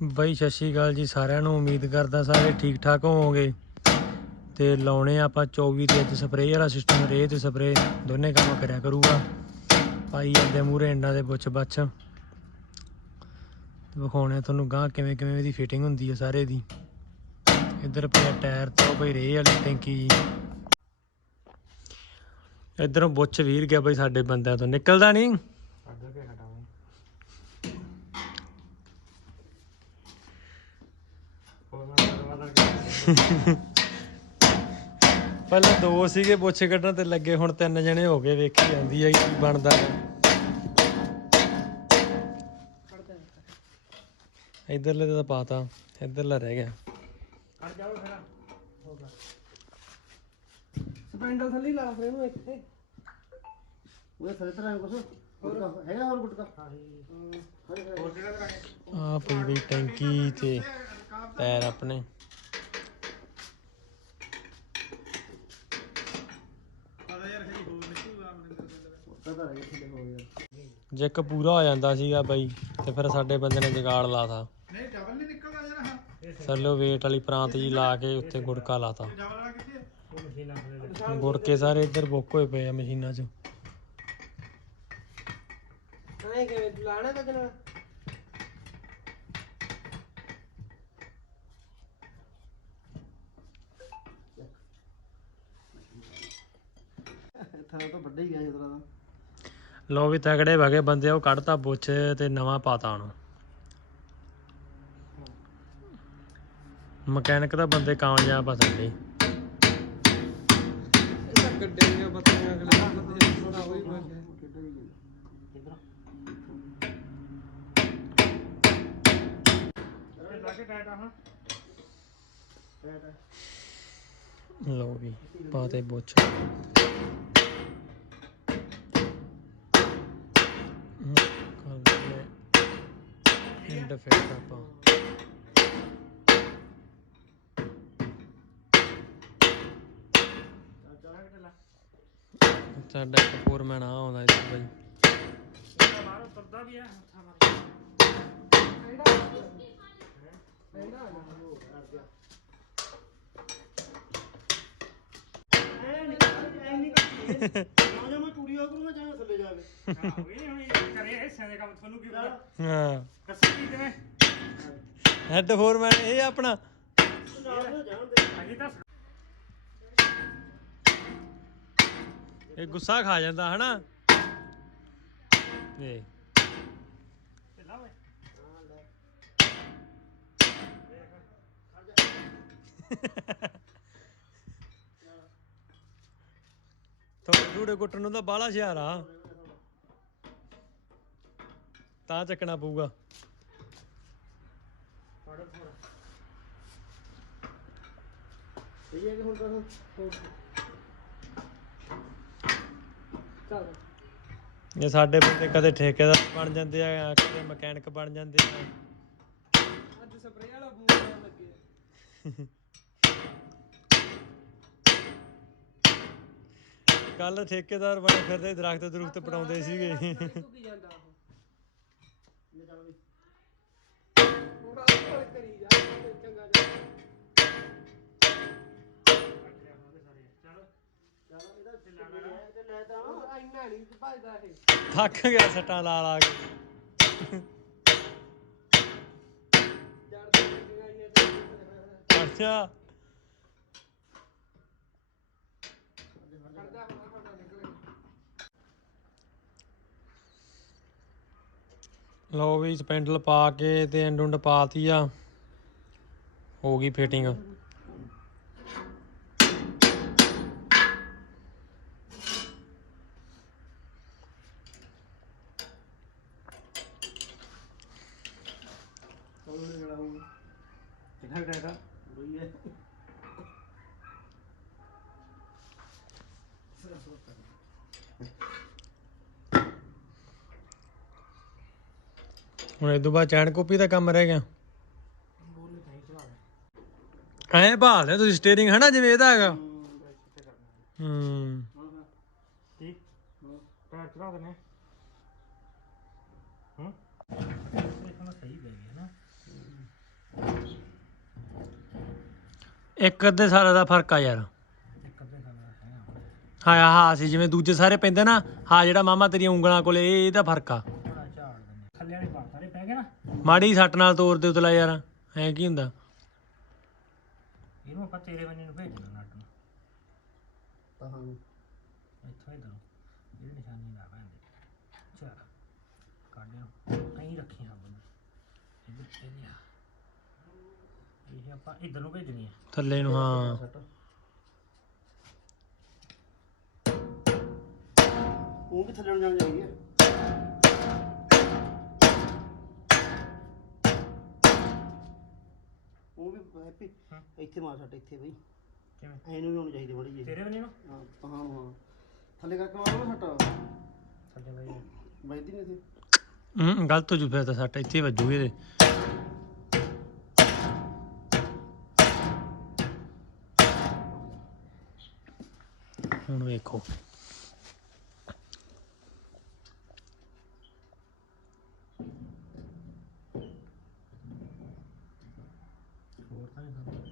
ਬਾਈ, ਸਤਿ ਸ਼੍ਰੀ ਅਕਾਲ ਜੀ ਸਾਰਿਆਂ ਨੂੰ। ਉਮੀਦ ਕਰਦਾ ਸਾਰੇ ਠੀਕ ਠਾਕ ਹੋਵੋਗੇ। ਤੇ ਲਾਉਣੇ ਆ ਆਪਾਂ 24 ਤੇ ਅੱਜ ਸਪਰੇਅ ਵਾਲਾ ਸਿਸਟਮ ਰੇ ਤੇ ਸਪਰੇਅ। ਦੋਨੇ ਕੰਮ ਕਰਿਆ ਕਰੂਗਾ। ਪਾਈ ਜਾਂਦੇ ਮੂਰੇ ਇੰਡਾਂ ਦੇ ਪੁੱਛ ਬੱਛ ਵਿਖਾਉਣੇ ਆ ਤੁਹਾਨੂੰ ਗਾਂ ਕਿਵੇਂ ਕਿਵੇਂ ਇਹਦੀ ਫਿਟਿੰਗ ਹੁੰਦੀ ਹੈ ਸਾਰੇ ਦੀ। ਇੱਧਰ ਪਿਆ ਟਾਇਰ ਤੇ ਉਹ ਬਈ ਰੇ ਵਾਲੀ ਟੈਂਕੀ ਜੀ। ਇੱਧਰੋਂ ਬੁੱਛ ਵੀਰ ਗਿਆ ਬਈ ਸਾਡੇ ਬੰਦਿਆਂ ਤੋਂ। ਨਿਕਲਦਾ ਨਹੀਂ ਅੱਗੇ ਕੇ ਹਟਾਵਾਂ ਹੋਰ ਮੈਂ ਬਦਲ ਕੇ ਪਹਿਲਾਂ ਦੋ ਸੀਗੇ ਪੁੱਛ ਕੱਢਣ ਤੇ ਲੱਗੇ ਹੁਣ ਤਿੰਨ ਜਣੇ ਹੋ ਗਏ ਵੇਖੀ ਜਾਂਦੀ ਹੈ ਕੀ ਬਣਦਾ। ਇਧਰਲੇ ਦਾ ਤਾਂ ਪਾਤਾ ਇਧਰਲਾ ਰਹਿ ਗਿਆ। ਹਟ ਜਾਓ ਫਿਰ। ਹੋਗਾ ਸਪੈਂਡਲ ਥੱਲੇ ਹੀ ਲਾ ਫਰੇਮ ਨੂੰ ਇੱਥੇ। ਉਹ ਸਾਰੇ ਤਰ੍ਹਾਂ ਕੁਛ? ਹੈਗਾ ਹੋਰ ਗੁਟਕਾ? ਹੋਰ ਕਿਹੜਾ ਆ ਗਈ ਟੈਂਕੀ ਤੇ ਟਾਇਰ ਆਪਣੇ। ਤਾਂ ਥੱਲੇ ਹੋ ਪੂਰਾ ਹੋ ਜਾਂਦਾ ਸੀਗਾ ਬਾਈ ਤੇ ਫਿਰ ਸਾਡੇ ਬੰਦੇ ਨੇ ਜਗਾੜ ਲਾਤਾ। ਨਹੀਂ ਡਬਲ ਨਹੀਂ ਨਿਕਲਦਾ ਯਾਰ ਹਾਂ ਥੱਲੇ ਵੇਟ ਵਾਲੀ ਪ੍ਰਾਂਤ ਜੀ ਲਾ ਕੇ ਉੱਤੇ ਗੁੜਕਾ ਲਾਤਾ। ਡਬਲ ਵਾਲਾ ਕਿੱਥੇ? ਗੁੜਕੇ ਸਾਰੇ ਇੱਧਰ ਬੁੱਕ ਹੋਏ ਪਏ ਆ ਮਸ਼ੀਨਾਂ 'ਚ। ਐਂ ਕਿਵੇਂ ਲਾਣਾ ਤਾਂ ਥਾਂ ਤਾਂ ਵੱਡਾ ਹੀ ਗਿਆ ਤਰ੍ਹਾਂ ਦਾ ਲੋ ਵੀ ਤਗੜੇ ਵਗੇ ਬੰਦੇ, ਉਹ ਕੱਢਤਾ ਪੁੱਛ ਤੇ ਨਵਾਂ ਪਾਤਾ ਉਹਨੂੰ। ਮਕੈਨਿਕ ਦਾ ਬੰਦੇ ਕਾਮਯਾਬ ਆ ਸਾਡੇ। ਇਹ ਤਾਂ ਗੱਡੇ ਦੀਆਂ ਹਮ, ਇੰਡ ਫਿੱਟ ਆਪਾਂ ਸਾਡਾ ਇੱਕ ਫੋਰਮੈਨ ਆ ਆਉਂਦਾ ਇੱਥੇ ਬਾਈ ਬਾਹਰ ਤੁਰਦਾ ਵੀ ਆ ਹੱਥਾਂ ਮਾਰ ਜਾਂ ਮੈਂ ਟੂੜੀ ਜਾਂ ਥੱਲੇ ਜਾਵੇ ਹਾਂ ਉਹ ਇਹ ਹੁਣ ਇਹ ਕਰੇ ਹਿੱਸਿਆਂ ਦੇ ਕੰਮ ਤੁਹਾਨੂੰ ਕੀ ਪਤਾ? ਹਾਂ। ਦੱਸੋ ਕੀ ਕਿਵੇਂ? ਹੈੱਡ ਫੋਰਮੈਨ ਇਹ ਆਪਣਾ। ਤਾਂ ਇਹ ਗੁੱਸਾ ਖਾ ਜਾਂਦਾ ਹਨਾ? ਇਹ। ਲਾ। ਓਏ ਥੋੜੇ ਗੁੱਟਣ ਨੂੰ ਤਾਂ ਬਾਲਾ ਸ਼ਿਆਰ ਆ। ਤਾਂ ਚੱਕਣਾ ਪਊਗਾ। ਸਹੀ ਹੈ ਕਿ ਹੁਣ ਤਾਂ ਚੱਲ। ਇਹ ਸਾਡੇ ਬੰਦੇ ਕਦੇ ਠੇਕੇਦਾਰ ਬਣ ਜਾਂਦੇ ਆ ਕਦੇ ਮਕੈਨਿਕ ਬਣ ਜਾਂਦੇ ਆ। ਅੱਜ ਸਪਰੇਅ ਵਾਲਾ ਬੂਟ ਲਾਉਣ ਲੱਗੇ ਕੱਲ ਠੇਕੇਦਾਰ ਬਣੇ ਫਿਰਦੇ ਦਰਖਤ ਦਰੁਖਤ ਪਟਾਉਂਦੇ ਸੀਗੇ। ਝੁਕੀ ਜਾਂਦਾ ਉਹ। ਲੈ ਚੱਲ ਵੀ। ਪੂਰਾ ਉੱਪਰ ਕਰੀ ਜਾ ਚੰਗਾ ਜਾ ਚੱਲ ਇਹਦਾ ਤੇ ਲੈ ਤਾਂ ਉਹ ਇੰਨਾ ਨਹੀਂ ਭਜਦਾ ਇਹ। ਥੱਕ ਗਿਆ ਸੱਟਾਂ ਲਾ ਲਾ ਕੇ। ਜੜ ਤੇ ਅੱਛਾ ਕਰਦਾ ਹੁਣ ਸਾਡਾ ਨਿਕਲ ਗਿਆ ਲਓ ਵੀ ਸਪੈਂਡਲ ਪਾ ਕੇ ਤੇ ਐਂਡ ਉਂਡ ਪਾਤੀ ਆ। ਹੋ ਗਈ ਫਿਟਿੰਗ। ਕਿੰਨਾ ਟਾਈਟ ਆ ਬਈ ਹੁਣ ਇਹ ਤੋਂ ਬਾਅਦ ਚੈਨ ਕੋਪੀ ਦਾ ਕੰਮ ਰਹਿ ਗਿਆ ਐਂ ਭਾਲਦੇ ਤੁਸੀਂ ਸਟੀering ਹਨਾ ਜਿਵੇਂ ਇਹਦਾ ਹੈਗਾ ਇੱਕ ਅੱਧੇ ਸਾਲ ਦਾ ਫ਼ਰਕ ਆ ਯਾਰ ਹਾਂ ਹਾਂ ਸੀ ਜਿਵੇਂ ਦੂਜੇ ਸਾਰੇ ਪੈਂਦੇ ਨਾ ਹਾਂ ਜਿਹੜਾ ਮਾਮਾ ਤੇਰੀਆਂ ਉਂਗਲਾਂ ਕੋਲੇ ਇਹ ਇਹਦਾ ਫ਼ਰਕ ਆ ਨਾ। ਮਾੜੀ ਸੱਟ ਨਾਲ ਤੋਰ ਦੇ ਉਤਲਾ ਯਾਰ ਐ ਕੀ ਹੁੰਦਾ? ਇਹਨੂੰ ਆਪਾਂ ਤੇਰੇ ਬੰਨੇ ਨੂੰ ਭੇਜਣਾ ਨੱਟ ਨੂੰ। ਤਾਂ ਹਾਂ। ਇੱਥੋਂ ਇਧਰੋਂ ਇਹ ਨਿਸ਼ਾਨੀ ਲਾ ਪੈਂਦੇ ਚਲ ਕੱਢ ਐਂ ਰੱਖੀ ਹਾਂ ਬੰਦ ਇੱਧਰ ਤੇ ਲਿਆ ਇਹ ਆਪਾਂ ਇਧਰ ਨੂੰ ਭੇਜਣੀ ਹੈ ਥੱਲੇ ਨੂੰ ਹਾਂ। ਸੱਟ। ਉਹ ਵੀ ਥੱਲੇ ਨੂੰ ਜਾਣੀ ਚਾਹੀਦੀ ਹੈਪੀ। ਇੱਥੇ ਮਾਰ ਸੱਟ ਇੱਥੇ ਬਈ। ਕਿਵੇਂ? ਐਨੂੰ ਵੀ ਹੋਣੀ ਚਾਹੀਦੀ ਬੜੀ ਜੀ ਤੇਰੇ ਬੰਨੇ ਨੂੰ? ਹਾਂ ਹਾਂ ਹਾਂ। ਥੱਲੇ ਕਰਕੇ ਮਾਰੋ ਨਾ ਸੱਟ। ਥੱਲੇ ਬਈ। ਵੱਜਦੀ ਨਹੀਂ ਹੂੰ ਗਲਤ ਹੋ ਜੂ ਫਿਰ ਤਾਂ ਸੱਟ ਇੱਥੇ ਵੱਜੂ ਇਹਦੇ। ਹੁਣ ਵੇਖੋ ਹੋਰ ਤਾਂ ਨਹੀਂ ਖਾਂਦਾ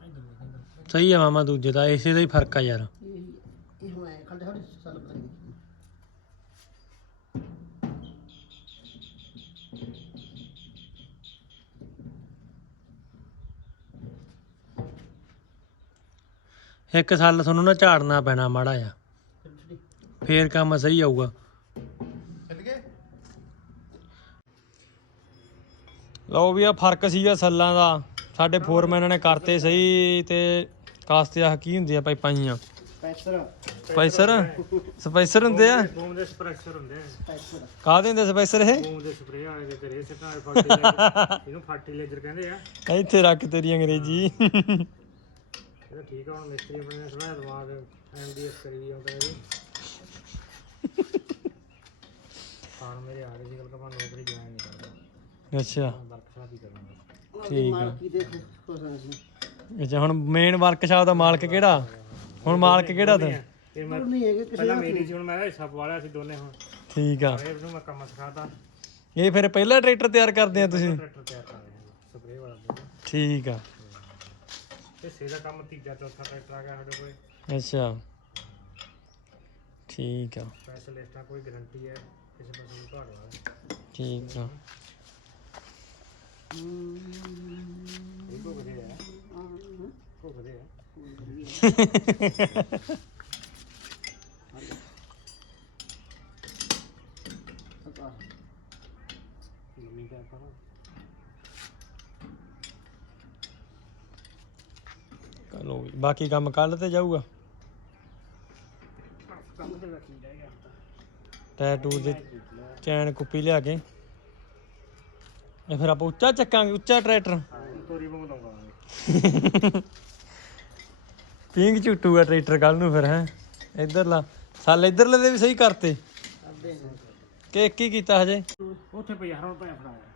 ਇਧਰ ਦੇਖ ਇਧਰ ਸਹੀ ਆ ਮਾਮਾ ਦੂਜੇ ਦਾ ਇਸੇ ਦਾ ਹੀ ਫ਼ਰਕ ਆ ਯਾਰ। ਇਹ ਇਹ ਸੱਲ ਕਰੀ ਇੱਕ ਸਾਲ ਤੁਹਾਨੂੰ ਨਾ ਝਾੜਨਾ ਪੈਣਾ ਮਾੜਾ ਆ ਫੇਰ ਕੰਮ ਸਹੀ ਆਊਗਾ। ਲਓ ਵੀ ਆ ਫ਼ਰਕ ਸੀਗਾ ਸੱਲਾਂ ਦਾ। ਸਾਡੇ ਫੋਰਮੈਨ ਨੇ ਕਰਤੇ ਸਹੀ ਤੇ ਕਾਸਤੇ ਆ ਕੀ ਹੁੰਦੀ ਆ ਪਾਈਪਾਂ ਜੀਆਂ ਪੈਸਰ। ਸਪਾਈਸਰ ਸਪਾਈਸਰ ਹੁੰਦੇ ਆ? ਬੂਮ ਦੇ ਸਪਰੈਸ਼ਰ ਹੁੰਦੇ ਆ। ਪੈਸਰ। ਕਾਹਦੇ ਹੁੰਦੇ ਸਪਾਈਸਰ ਇਹ? ਬੂਮ ਦੇ ਸਪਰੇਅ ਵਾਲੇ ਦੇ ਤੇਰੇ ਸਿੱਟਾਂ ਵਾਲੇ ਫਰਟੀਲਾਈਜ਼ਰ ਇਹਨੂੰ ਫਰਟੀਲਾਈਜ਼ਰ ਕਹਿੰਦੇ ਆ। ਇੱਥੇ ਰੱਖ ਤੇਰੀ ਅੰਗਰੇਜ਼ੀ। ਇਹ ਠੀਕ ਆ ਹੁਣ ਮਿਸਤਰੀ ਆਪਣੇ ਥੋੜਾ ਦਿਮਾਗ ਐਮਡੀਐਸ ਕਰੀ ਆਉਂਦਾ ਇਹ ਖਾਣ ਮੇਰੇ ਆ ਰਹੀ ਸੀ ਕੱਲ ਕਮਾ ਨੌਕਰੀ ਜੁਆਇਨ ਨਹੀਂ ਕਰਦਾ। ਅੱਛਾ। ਵਰਕਸ਼ਾਪ ਹੀ ਕਰਾਂਗਾ। ਠੀਕ ਆ। ਦੇਖ ਸੀ ਅੱਛਾ ਹੁਣ ਮੇਨ ਵਰਕਸ਼ਾਪ ਦਾ ਮਾਲਕ ਕਿਹੜਾ? ਹੁਣ ਮਾਲਕ ਕਿਹੜਾ ਤੂੰ? ਇਹ ਮੈਂ ਉਹ ਨਹੀਂ ਹੈਗੇ ਕਿਸੇ ਪਹਿਲਾਂ ਮੇਰੀ ਸੀ ਹੁਣ ਮੈਂ ਇਹਦਾ ਹਿੱਸਾ ਪਵਾਲਿਆ ਸੀ ਦੋਨੇ ਹੁਣ। ਠੀਕ ਆ। ਇਹ ਨੂੰ ਮੈਂ ਕੰਮ ਸਿਖਾਤਾ। ਇਹ ਫਿਰ ਪਹਿਲਾ ਟਰੈਕਟਰ ਤਿਆਰ ਕਰਦੇ ਆ ਤੁਸੀਂ? ਟਰੈਕਟਰ ਤਿਆਰ ਹਾਂ ਸਪਰੇਅ ਵਾਲਾ ਠੀਕ ਆ। ਹਿੱਸੇ ਦਾ ਕੰਮ ਤੀਜਾ ਚੌਥਾ ਟਰੈਕਟਰ ਆ ਗਿਆ ਸਾਡੇ ਕੋਲ। ਅੱਛਾ। ਠੀਕ ਆ। ਸਪੈਸ਼ਲਿਸਟਾਂ ਕੋਈ ਗਾਰੰਟੀ ਹੈ ਕਿਸੇ ਪਾਸੇ ਨੂੰ ਘਾੜ ਵਾਲਾ ਠੀਕ ਆ। ਇਹ ਕੋ ਵਧੇ ਹੈ। ਕੋ ਵਧੇ ਹੈ ਬਾਕੀ ਕੰਮ ਕੱਲ ਤੇ ਜਾਊਗਾ। ਕੰਮ ਤੇ ਰੱਖੀ ਰਹਿ ਟੈਟੂ ਦੇ ਚੈਨ ਕੁੱਪੀ ਲਿਆ ਕੇ। ਇਹ ਫਿਰ ਆਪਾਂ ਉੱਚਾ ਚੱਕਾਂਗੇ, ਉੱਚਾ ਟਰੈਕਟਰ। ਤੋਰੀ ਬੋਂ ਪਿੰਗ ਝੁੱਟੂਗਾ ਟਰੈਕਟਰ ਕੱਲ ਨੂੰ ਫਿਰ ਹੈ? ਇਧਰਲਾ। ਸਾਲ ਇਧਰਲੇ ਦੇ ਵੀ ਸਹੀ ਕਰਤੇ। ਕਿ ਇੱਕ ਹੀ ਕੀਤਾ ਹਜੇ? ਉੱਥੇ ਪਈ ਹਰੋਂ ਪੈ ਫੜਾਇਆ।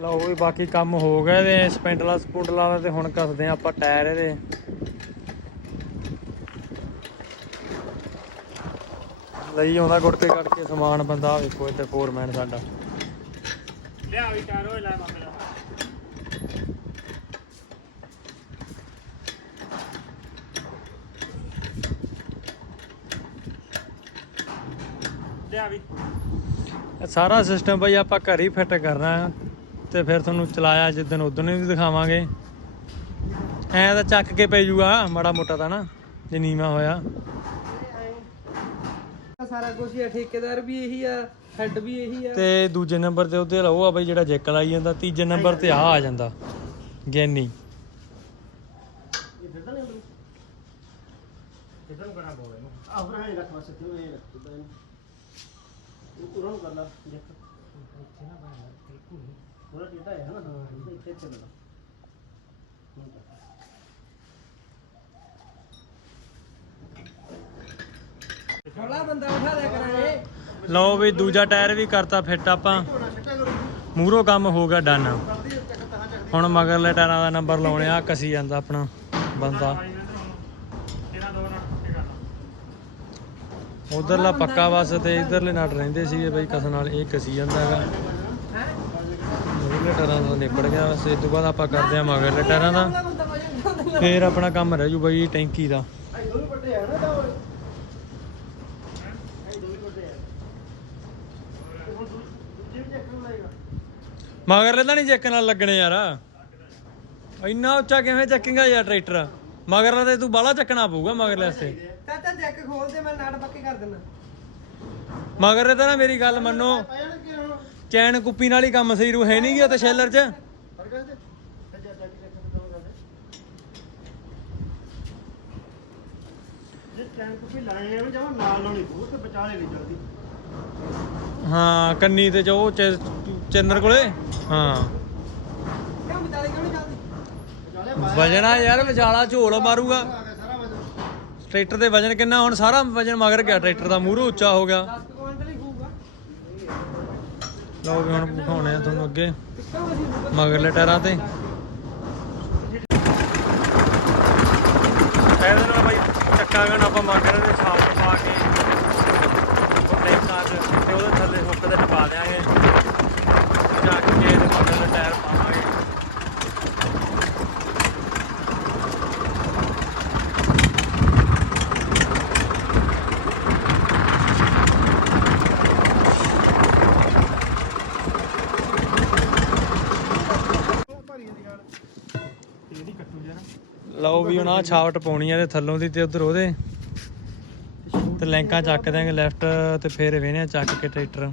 ਲਓ ਵੀ ਬਾਕੀ ਕੰਮ ਹੋ ਗਏ ਤੇ ਸਪੈਂਡਲਾ ਸਪੁੰਡਲਾ ਦਾ ਤੇ ਹੁਣ ਕੱਸਦੇ ਆ ਆਪਾਂ ਟਾਇਰ ਇਹਦੇ। ਲਈ ਆਉਂਦਾ ਗੁੜਕੇ ਕੱਟ ਕੇ ਸਮਾਨ ਬੰਦਾ ਵੇਖੋ ਇੱਧਰ ਫੋਰਮੈਨ ਸਾਡਾ। ਲਿਆ ਵੀ ਟਾਇਰ ਹੋਏ ਲੈ ਮਾਮੇ ਦਾ। ਸਾਰਾ ਸਿਸਟਮ ਬਈ ਆਪਾਂ ਘਰ ਹੀ ਫਿੱਟ ਕਰਨਾ ਹੈ ਤੇ ਫਿਰ ਤੁਹਾਨੂੰ ਚਲਾਇਆ ਜਿੱਦਣ ਉਦੋਂ ਵੀ ਦਿਖਾਵਾਂਗੇ। ਐ ਤਾਂ ਚੱਕ ਕੇ ਪੈ ਜੂਗਾ ਮਾੜਾ ਮੋਟਾ ਤਾਂ ਨਾ ਜੇ ਨੀਵਾ ਹੋਇਆ। ਸਾਰਾ ਕੁਝ ਹੀ ਆ ਠੇਕੇਦਾਰ ਵੀ ਇਹੀ ਆ ਹੈਡ ਵੀ ਇਹੀ ਆ। ਤੇ ਦੂਜੇ ਨੰਬਰ ਤੇ ਉਹਦੇ ਉਹ ਆ ਬਈ ਜਿਹੜਾ ਜੈਕ ਲਾਈ ਜਾਂਦਾ ਤੀਜੇ ਨੰਬਰ ਤੇ ਆ ਆ ਜਾਂਦਾ। ਗੈਨੀ ਇਹ ਫਿਰਦਾ ਨਹੀਂ ਅੰਦਰ ਕਿੱਧਰ ਨੂੰ ਕਰਾਂ ਬੋਲ ਆਹ ਫਿਰ ਐਂ ਰੱਖ ਬਸ ਇੱਥੇ ਐਂ ਰੱਖ ਨੂੰ ਥੋੜਾ ਬੰਦਾ ਉਠਾ ਕਰਾਂਗੇ ਲਓ ਵੀ ਦੂਜਾ ਟਾਇਰ ਵੀ ਕਰਤਾ ਫਿੱਟ ਆਪਾਂ। ਮੂਰੋ ਕੰਮ ਹੋ ਗਿਆ ਡਨ। ਹੁਣ ਮਗਰਲੇ ਟਾਇਰਾਂ ਦਾ ਨੰਬਰ ਲਾਉਣੇ ਆ ਕਸੀ ਜਾਂਦਾ ਆਪਣਾ ਬੰਦਾ ਤੇਰਾ ਦੋ ਨਾ ਟੁੱਟੇ ਕਰ ਉਧਰਲਾ ਪੱਕਾ ਬਸ ਤੇ ਇਧਰਲੇ ਨਟ ਰਹਿੰਦੇ ਸੀਗੇ ਬਈ ਕਸਣ ਨਾਲ ਇਹ ਕਸੀ ਜਾਂਦਾ ਹੈਗਾ। ਹੈ ਮੂਹਰਲੇ ਦਾ ਨਿਬੜ ਗਿਆ ਬਸ ਇਸ ਤੋਂ ਬਾਅਦ ਆਪਾਂ ਕਰਦੇ ਆ ਮਗਰਲੇ ਟਾਇਰਾਂ ਦਾ। ਬੰਦਾ ਫੇਰ ਆਪਣਾ ਕੰਮ ਰਹਿ ਜੂ ਬਈ, ਟੈਂਕੀ ਦਾ। ਇਹ ਤਾਂ ਓਏ ਇਹ ਮਗਰਲੇ ਤਾਂ ਨਹੀਂ ਚੈੱਕ ਨਾਲ ਲੱਗਣੇ ਯਾਰ। ਇੰਨਾ ਉੱਚਾ ਕਿਵੇਂ ਚੱਕੇਗਾ ਯਾਰ ਟਰੈਕਟਰ? ਮਗਰਲੇ ਤੇ ਤੂੰ ਬਾਹਲਾ ਚੱਕਣਾ ਪਊਗਾ ਮਗਰਲੇ ਵਾਸਤੇ। ਚਾਚਾ ਜੈਕ ਖੋਲ ਦੇ ਮੈਂ ਨਾੜ ਪੱਕੇ ਕਰ ਦਿੰਦਾ। ਮਗਰਲੇ ਤਾਂ ਨਾ ਮੇਰੀ ਗੱਲ ਮੰਨੋ। ਹੁਣ ਚੈਨ ਕੁੱਪੀ ਨਾਲ ਹੀ ਕੰਮ ਸਹੀ ਰੂ ਹੈ ਨਹੀਂ ਗਿਆ ਤੇ ਸ਼ੈਲਰ 'ਚ? ਫ਼ਰਕ ਹੈ ਤੇ ਜਾ ਜਾ ਕੇ ਰੱਖ ਦੋ ਗੱਲ ਜੇ ਟੈਂਕ ਕੋਈ ਲਾਣੇ ਆ ਜਮਾ ਨਾਲ ਨਾਲ ਨਹੀਂ ਬਹੁਤ ਵਿਚਾਲੇ ਨਹੀਂ ਚਲਦੀ ਹਾਂ ਕੰਨੀ ਤੇ ਜੋ ਚ- ਚੰਨਰ ਕੋਲੇ। ਹਾਂ। ਕਿਉਂ ਵਿਚਾਲੇ ਕਿਉਂ ਨਹੀਂ ਚੱਲਦੀ ਵਿਚਾਲੇ ਵਜਣਾ ਯਾਰ ਵਿਚਾਲਾ ਝੋਲ ਮਾਰੂਗਾ। ਟਰੈਕਟਰ ਦੇ ਵਜਨ ਕਿੰਨਾ? ਹੁਣ ਸਾਰਾ ਵਜਨ ਮਗਰ ਗਿਆ ਟਰੈਕਟਰ ਦਾ, ਮੂਹਰੋਂ ਉੱਚਾ ਹੋ ਗਿਆ। ਲਓ ਵੀ ਹੁਣ ਵਿਖਾਉਣੇ ਆ ਤੁਹਾਨੂੰ ਅੱਗੇ ਕਿੱਥੋਂ ਅਸੀਂ ਹੋਊਗਾ ਮਗਰਲੇ ਟਾਇਰਾਂ ਤੇ। ਇਹਦੇ ਨਾਲ ਬਾਈ ਚੱਕਾਂਗੇ ਆਪਾਂ ਮਗਰ ਦੇ ਸਾਫ਼ ਪਾ ਕੇ, ਉੱਤੇ ਸਾਥ ਤੇ ਉਹਦੇ ਥੱਲੇ ਹੁੱਕ ਤੇ ਟਪਾ ਦਿਆਂਗੇ ਚੱਕ ਕੇ ਤੇ ਮਗਰਲੇ ਟਾਇਰ ਪਾਵਾਂਗੇ ਇਹਦੀ ਕੱਟੂ ਯਾਰ ਲਓ ਵੀ ਹੁਣ ਆ ਛਾਵਟ ਪਾਉਣੀ ਆ ਤੇ ਥੱਲੋਂ ਦੀ ਤੇ ਉਧਰ ਉਹਦੇ। ਤੇ ਲੈਂਕਾਂ ਚੱਕ ਦਿਆਂਗੇ ਲੈਫਟ ਤੇ ਫੇਰ ਵੇਹਨੇ ਚੱਕ ਕੇ ਟਰੈਕਟਰ।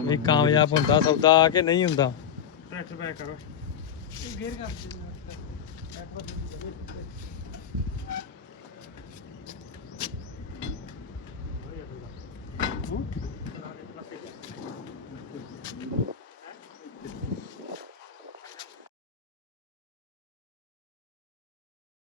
ਵੀ ਕਾਮਯਾਬ ਹੁੰਦਾ ਸੌਦਾ ਕਿ ਨਹੀਂ ਹੁੰਦਾ। ਟਰੈਕਟਰ ਬੈਕ ਕਰੋ। ਗੇਅਰ ਕਰ ਦੇ